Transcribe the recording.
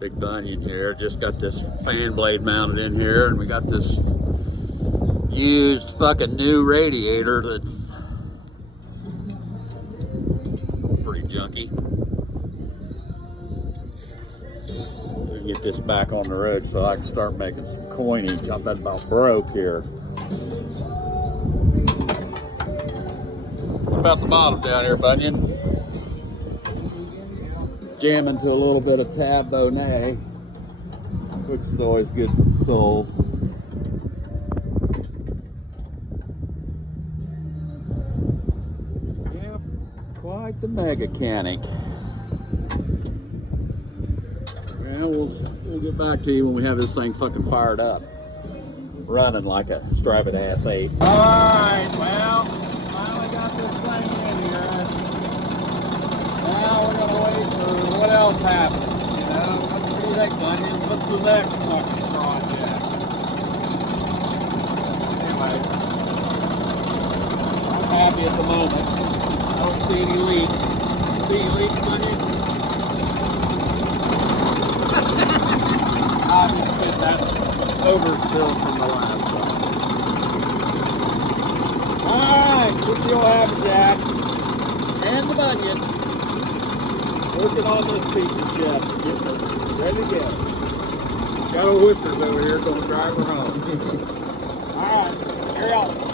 Big bunion here. Just got this fan blade mounted in here, and we got this used fucking new radiator that's pretty junky. We'll get this back on the road so I can start making some coinage. I'm about broke here. What about the bottom down here, bunion? Jamming to a little bit of Tab Bonet, which is always good for the soul. Yep, quite the mechanic. Well, we'll get back to you when we have this thing fucking fired up, running like a striped ass 8. All right, well, finally got this thing in here. Now we're gonna wait for what else happens, you know? What do you think, Bunny? What's the next fucking project? Anyway, I'm happy at the moment. I don't see any leaks. See any leaks, Bunny? I just get that overspill from the last one. Alright, this is your Happyjack and the bunion. Working on this piece of shit, getting it ready to go. Got a whiskers over here, gonna drive her home. Alright, carry on.